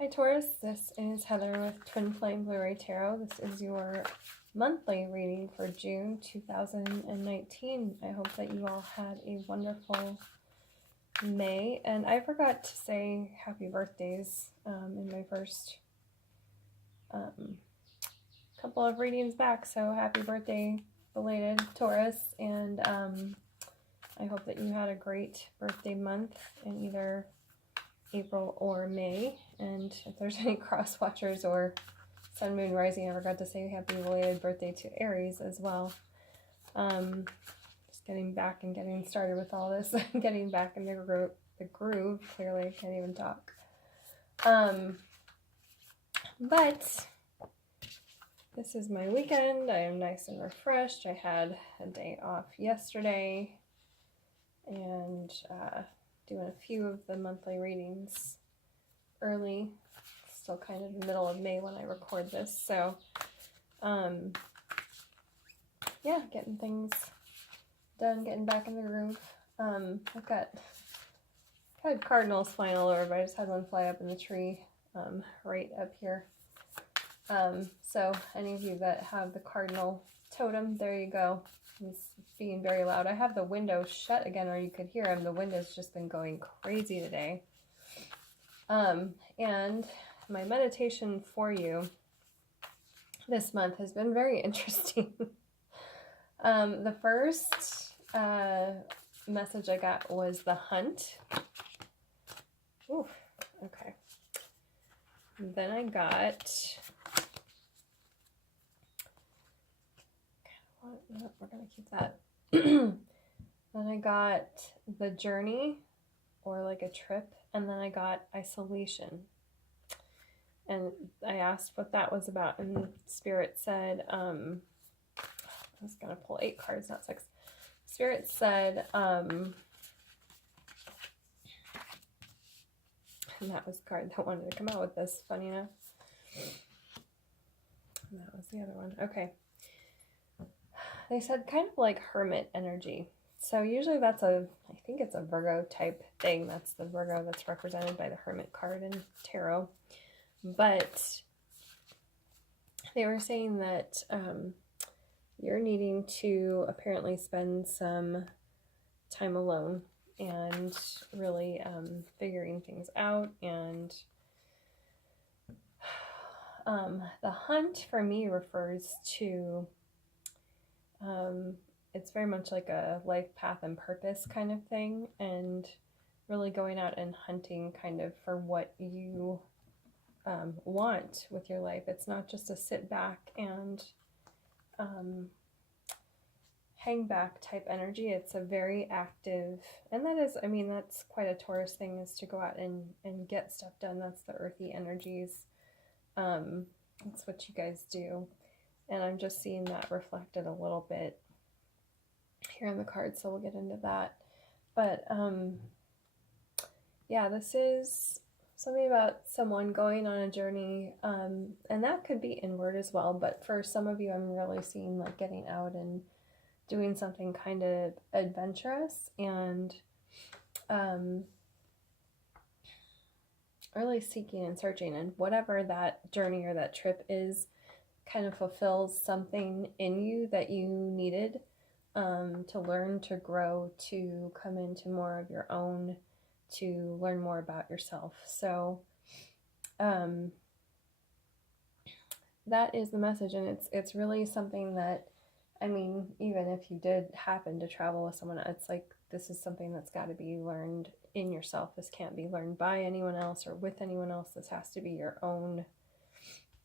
Hi Taurus, this is Heather with Twin Flame Blu-ray Tarot. This is your monthly reading for June 2019. I hope that you all had a wonderful May. And I forgot to say happy birthdays in my first couple of readings back. So happy birthday, belated Taurus. And I hope that you had a great birthday month in either April or May, and if there's any cross watchers or sun, moon, rising, I forgot to say happy belated birthday to Aries as well. Just getting back and getting started with all this, getting back in the groove. Clearly, I can't even talk. But this is my weekend. I am nice and refreshed. I had a day off yesterday, and doing a few of the monthly readings early, still kind of the middle of May when I record this, so yeah, getting things done, getting back in the groove. I've had cardinals flying all over, but I just had one fly up in the tree right up here. So any of you that have the cardinal totem, there you go. He's being very loud. I have the window shut again, or you could hear him. The window's just been going crazy today. And my meditation for you this month has been very interesting. The first message I got was the hunt. Ooh, okay. Then I got... No, we're going to keep that. Then I got the journey, or like a trip, and then I got isolation. And I asked what that was about, and Spirit said, I was going to pull 8 cards, not 6. Spirit said, and that was the card that wanted to come out with this, funny enough. And that was the other one. Okay. They said kind of like hermit energy. So usually that's I think it's a Virgo type thing. That's the Virgo that's represented by the Hermit card in tarot. But they were saying that you're needing to apparently spend some time alone and really figuring things out. And the hunt for me refers to... it's very much like a life path and purpose kind of thing, and really going out and hunting kind of for what you want with your life. It's not just a sit back and hang back type energy. It's a very active, and that is, I mean, that's quite a Taurus thing, is to go out and get stuff done. That's the earthy energies. That's what you guys do. And I'm just seeing that reflected a little bit here in the cards, so we'll get into that. But yeah, this is something about someone going on a journey, and that could be inward as well. But for some of you, I'm really seeing like getting out and doing something kind of adventurous, and really seeking and searching, and whatever that journey or that trip is kind of fulfills something in you that you needed to learn, to grow, to come into more of your own, to learn more about yourself. So that is the message, and it's really something that, I mean, even if you did happen to travel with someone, it's like this is something that's got to be learned in yourself. This can't be learned by anyone else or with anyone else. This has to be your own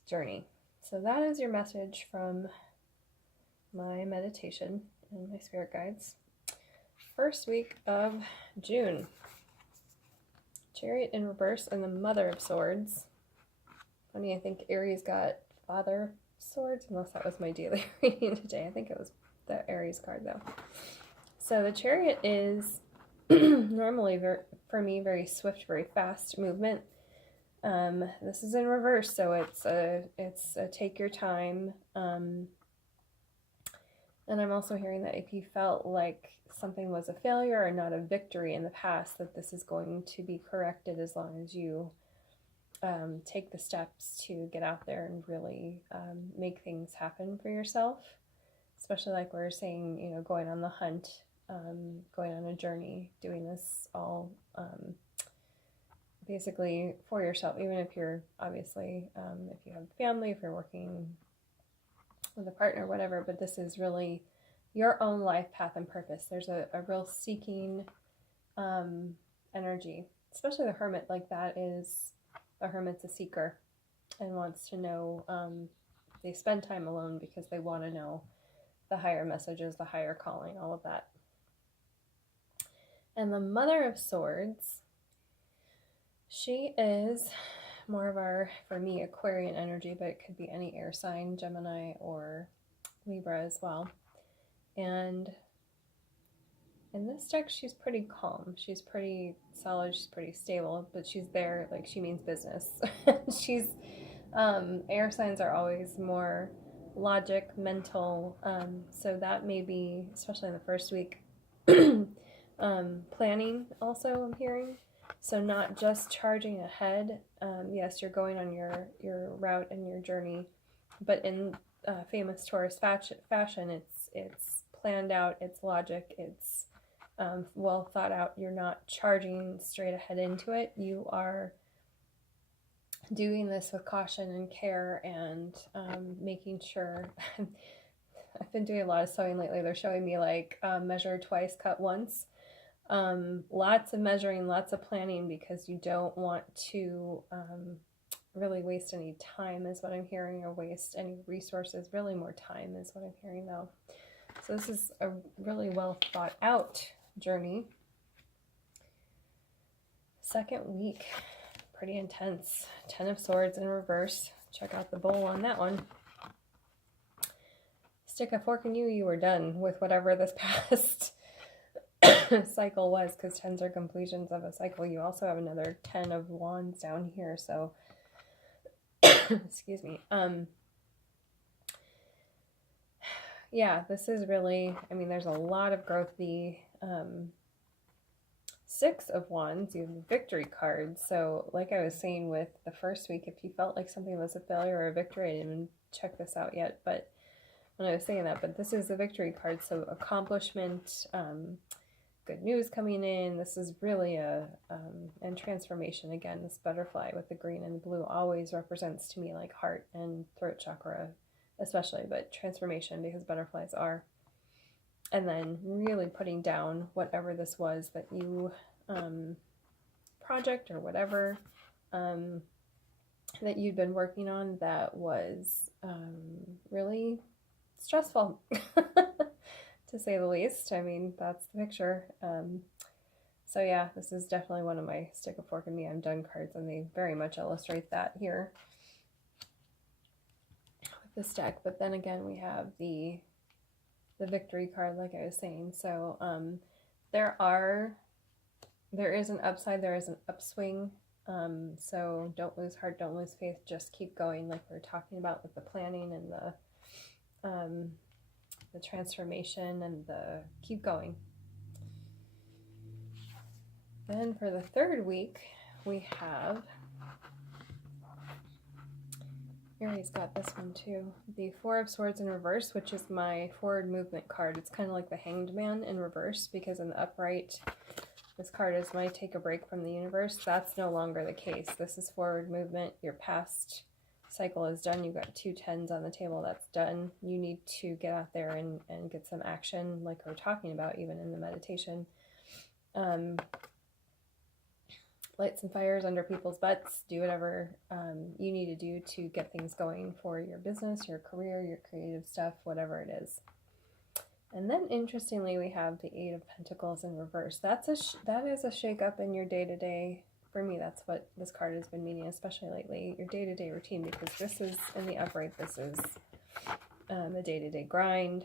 journey. So that is your message from my meditation and my spirit guides. First week of June. Chariot in reverse and the Mother of Swords. Funny, I think Aries got Father of Swords, unless that was my daily reading today. I think it was the Aries card though. So the Chariot is normally, for me, very swift, very fast movement. This is in reverse, so it's a take your time. And I'm also hearing that if you felt like something was a failure or not a victory in the past, that this is going to be corrected as long as you take the steps to get out there and really make things happen for yourself. Especially like we were saying, you know, going on the hunt, going on a journey, doing this all basically for yourself, even if you're obviously, if you have family, if you're working with a partner, whatever, but this is really your own life path and purpose. There's a real seeking energy, especially the hermit. Like that is, the hermit's a seeker and wants to know, they spend time alone because they want to know the higher messages, the higher calling, all of that. And the Mother of Swords, she is more of our, for me, Aquarian energy, but it could be any air sign, Gemini or Libra as well. And in this deck, she's pretty calm. She's pretty solid. She's pretty stable, but she's there, like she means business. She's, air signs are always more logic, mental. So that may be, especially in the first week, planning also I'm hearing. So not just charging ahead. Yes, you're going on your route and your journey, but in famous Taurus fashion, it's planned out, it's logic, it's well thought out. You're not charging straight ahead into it. You are doing this with caution and care and making sure. I've been doing a lot of sewing lately. They're showing me like measure twice, cut once. Lots of measuring, lots of planning, because you don't want to really waste any time is what I'm hearing, or waste any resources. Really more time is what I'm hearing though. So this is a really well thought out journey. Second week, pretty intense. 10 of Swords in reverse. Check out the bowl on that one. Stick a fork in you, you were done with whatever this past cycle was, because 10s are completions of a cycle. You also have another 10 of Wands down here, so excuse me. Yeah, this is really, I mean, there's a lot of growth. The 6 of Wands, you have the victory card. So like I was saying with the first week, if you felt like something was a failure or a victory, I didn't even check this out yet, but when I was saying that, but this is the victory card. So accomplishment, good news coming in. This is really and transformation. Again, this butterfly with the green and the blue always represents to me like heart and throat chakra especially, but transformation, because butterflies are. And then really putting down whatever this was that you, project or whatever that you'd been working on that was really stressful, to say the least. I mean, that's the picture. So yeah, this is definitely one of my stick a fork in me, I'm done cards, and they very much illustrate that here with this deck. But then again, we have the victory card, like I was saying. So there is an upside, there is an upswing. So don't lose heart, don't lose faith, just keep going, like we were talking about with the planning and the transformation and the keep going. Then for the third week, we have, Aries got this one too, the 4 of Swords in reverse, which is my forward movement card. It's kind of like the Hanged Man in reverse, because in the upright, this card is my take a break from the universe. That's no longer the case. This is forward movement. Your past cycle is done. You've got 2 10s on the table. That's done. You need to get out there and get some action, like we're talking about even in the meditation. Light some fires under people's butts. Do whatever you need to do to get things going for your business, your career, your creative stuff, whatever it is. And then interestingly, we have the 8 of Pentacles in reverse. That is a shake up in your day-to-day. For me, that's what this card has been meaning, especially lately, your day-to-day routine, because this is in the upright. This is the day-to-day grind,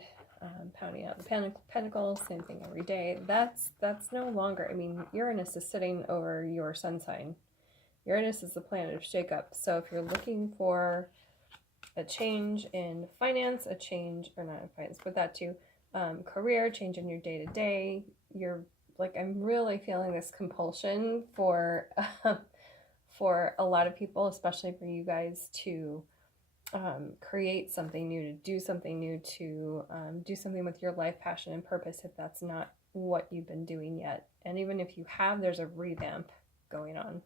pounding out the pentacles, same thing every day. That's no longer, I mean, Uranus is sitting over your sun sign. Uranus is the planet of shake-up. So if you're looking for a change in finance, a change, or not in finance, but that too, career, change in your day-to-day, you're like, I'm really feeling this compulsion for for a lot of people, especially for you guys, to create something new, to do something new, to do something with your life, passion, and purpose if that's not what you've been doing yet. And even if you have, there's a revamp going on.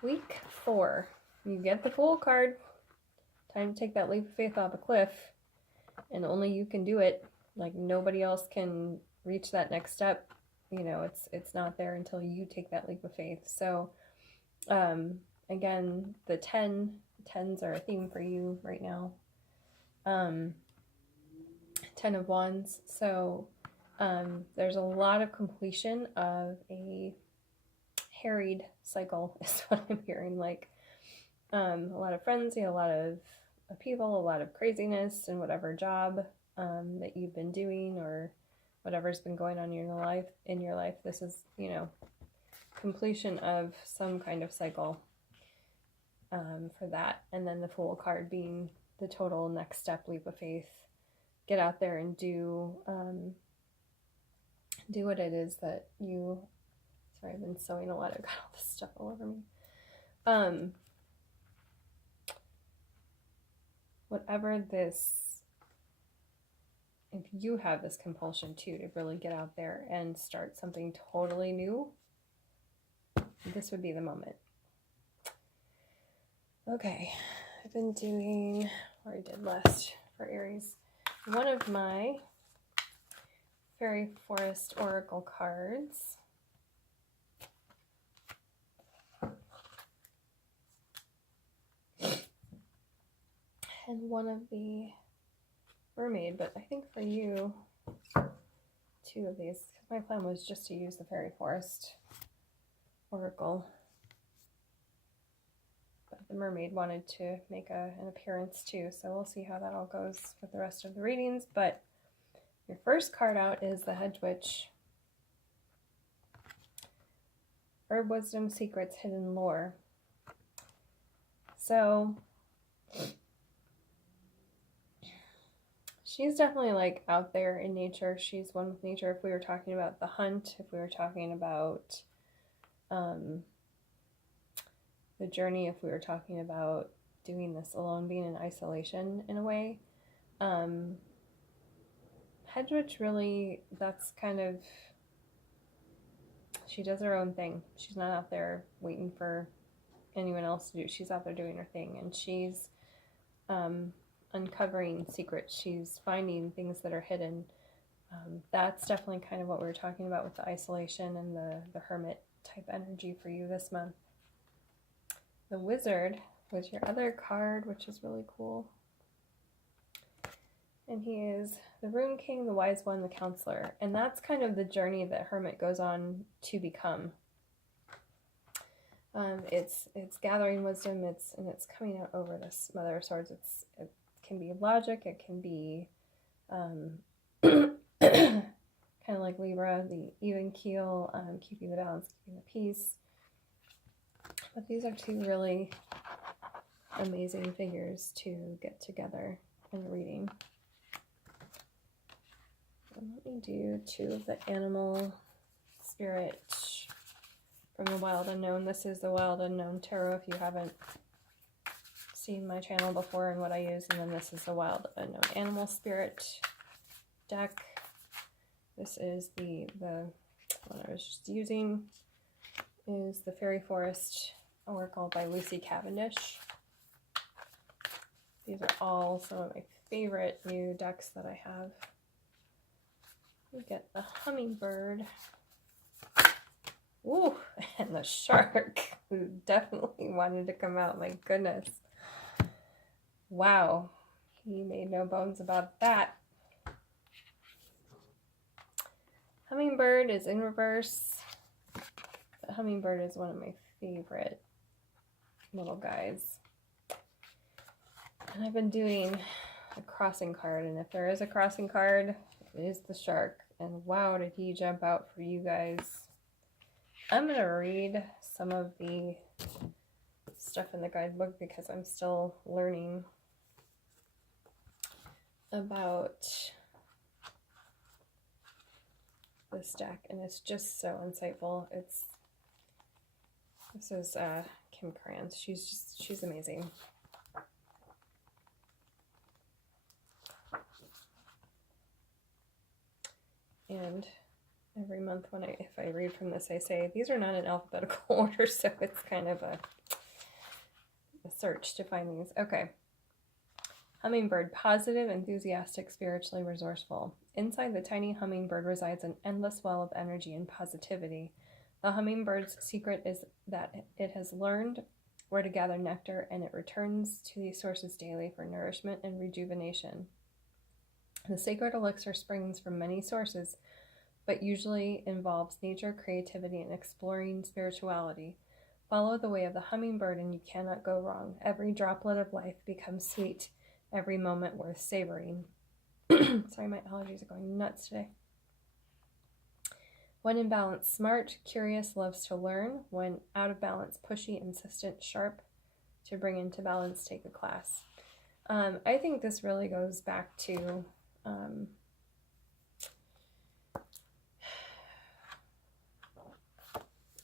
Week 4, you get the Fool card. Time to take that leap of faith off a cliff, and only you can do it. Like, nobody else can reach that next step. You know, it's not there until you take that leap of faith. So again, the 10s are a theme for you right now. 10 of Wands. So there's a lot of completion of a harried cycle is what I'm hearing. Like a lot of frenzy, a lot of upheaval, a lot of craziness in whatever job that you've been doing or whatever's been going on in your life. This is, you know, completion of some kind of cycle for that. And then the Fool card being the total next step, leap of faith. Get out there and do what it is that you... Sorry, I've been sewing a lot. I've got all this stuff all over me. Whatever this... If you have this compulsion too to really get out there and start something totally new, this would be the moment. Okay, I've been doing, or I did last for Aries, one of my Fairy Forest Oracle cards. And one of the Mermaid, but I think for you, 2 of these, because my plan was just to use the Fairy Forest Oracle. But the Mermaid wanted to make an appearance too, so we'll see how that all goes with the rest of the readings. But your first card out is the Hedge Witch. Herb Wisdom, Secrets, Hidden Lore. So she's definitely like out there in nature. She's one with nature. If we were talking about the hunt, if we were talking about the journey, if we were talking about doing this alone, being in isolation in a way, Hedge Witch really, that's kind of, she does her own thing. She's not out there waiting for anyone else to do. She's out there doing her thing, and she's uncovering secrets. She's finding things that are hidden. That's definitely kind of what we were talking about with the isolation and the hermit type energy for you this month. The Wizard was your other card, which is really cool. And he is the Rune King, the Wise One, the Counselor. And that's kind of the journey that Hermit goes on to become. It's gathering wisdom, it's coming out over this Mother of Swords. It can be logic, it can be kind of like Libra, the even keel, keeping the balance, keeping the peace. But these are 2 really amazing figures to get together in a reading. And let me do 2 of the Animal Spirit from the Wild Unknown. This is the Wild Unknown Tarot if you haven't seen my channel before and what I use. And then this is the Wild Unknown Animal Spirit deck. This is the one I was just using is the Fairy Forest Oracle by Lucy Cavendish. These are all some of my favorite new decks that I have. We get the Hummingbird. Ooh, and the Shark, who definitely wanted to come out. My goodness. Wow. He made no bones about that. Hummingbird is in reverse. The Hummingbird is one of my favorite little guys. And I've been doing a crossing card, and if there is a crossing card, it is the Shark. And wow, did he jump out for you guys. I'm going to read some of the stuff in the guidebook because I'm still learning about this deck, and it's just so insightful. It's This is Kim Kranz. She's amazing. And every month if I read from this, I say, these are not in alphabetical order, so it's kind of a search to find these. Okay. Hummingbird, positive, enthusiastic, spiritually resourceful. Inside the tiny hummingbird resides an endless well of energy and positivity. The hummingbird's secret is that it has learned where to gather nectar, and it returns to these sources daily for nourishment and rejuvenation. The sacred elixir springs from many sources, but usually involves nature, creativity, and exploring spirituality. Follow the way of the hummingbird and you cannot go wrong. Every droplet of life becomes sweet, every moment worth savoring. Sorry, my allergies are going nuts today. When in balance, smart, curious, loves to learn. When out of balance, pushy, insistent, sharp. To bring into balance, take a class. I think this really goes back to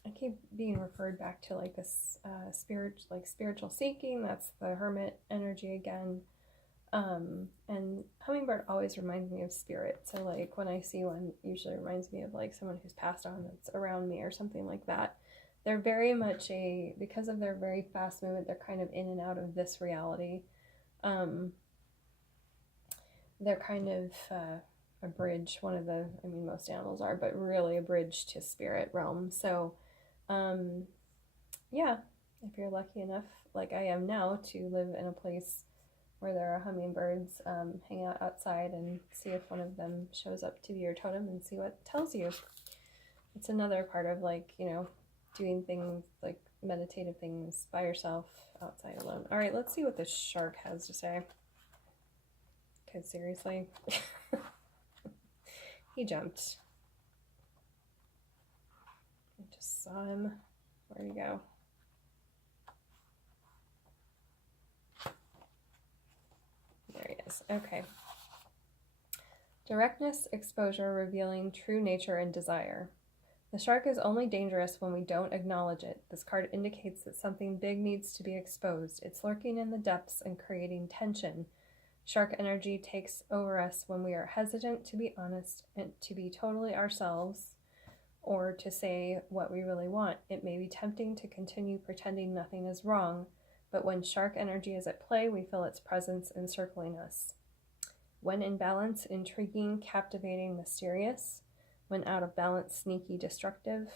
I keep being referred back to like this spiritual seeking. That's the hermit energy again. And hummingbird always reminds me of spirit. So like when I see one, usually reminds me of like someone who's passed on that's around me or something like that. They're very much because of their very fast movement, they're kind of in and out of this reality. They're kind of a bridge, most animals are, but really a bridge to spirit realm. So yeah, if you're lucky enough, like I am now, to live in a place where there are hummingbirds, hang out outside and see if one of them shows up to be your totem and see what it tells you. It's another part of doing things like meditative things by yourself, outside alone. All right, let's see what this shark has to say. Because seriously, he jumped. I just saw him. Where'd he go? There he is. Okay. Directness, exposure, revealing true nature and desire. The shark is only dangerous when we don't acknowledge it. This card indicates that something big needs to be exposed. It's lurking in the depths and creating tension. Shark energy takes over us when we are hesitant to be honest and to be totally ourselves, or to say what we really want. It may be tempting to continue pretending nothing is wrong, but when shark energy is at play, we feel its presence encircling us. When in balance, intriguing, captivating, mysterious. When out of balance, sneaky, destructive.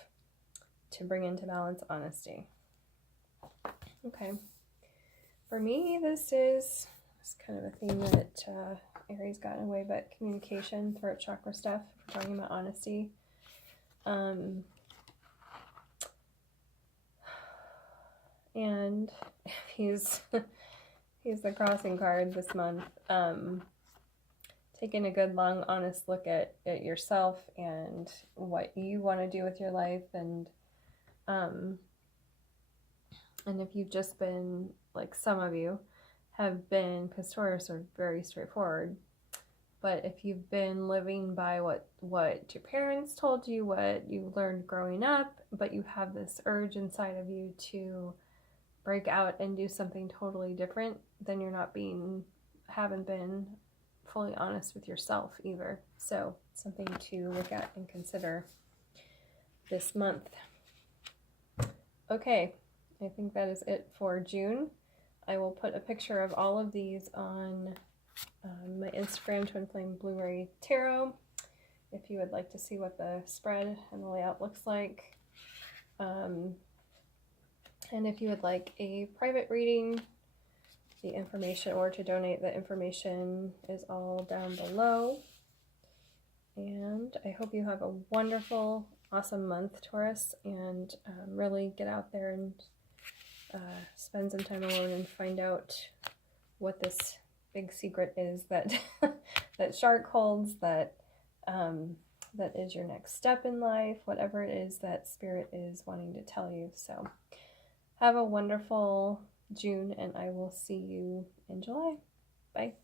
To bring into balance, honesty. Okay. For me, this is kind of a theme that Aries got in a way, but communication, throat chakra stuff. If we're talking about honesty. And he's the crossing card this month. Taking a good, long, honest look at yourself and what you want to do with your life, and if you've just been, like some of you have been, because Taurus are very straightforward, but if you've been living by what your parents told you, what you learned growing up, but you have this urge inside of you to break out and do something totally different, then haven't been fully honest with yourself either. So something to look at and consider this month. Okay, I think that is it for June. I will put a picture of all of these on my Instagram, Twin Flame Blueberry Tarot, if you would like to see what the spread and the layout looks like. And if you would like a private reading, the information, or to donate, the information is all down below. And I hope you have a wonderful, awesome month, Taurus, and really get out there and spend some time alone and find out what this big secret is that that shark holds, that is your next step in life, whatever it is that spirit is wanting to tell you. So have a wonderful June, and I will see you in July. Bye.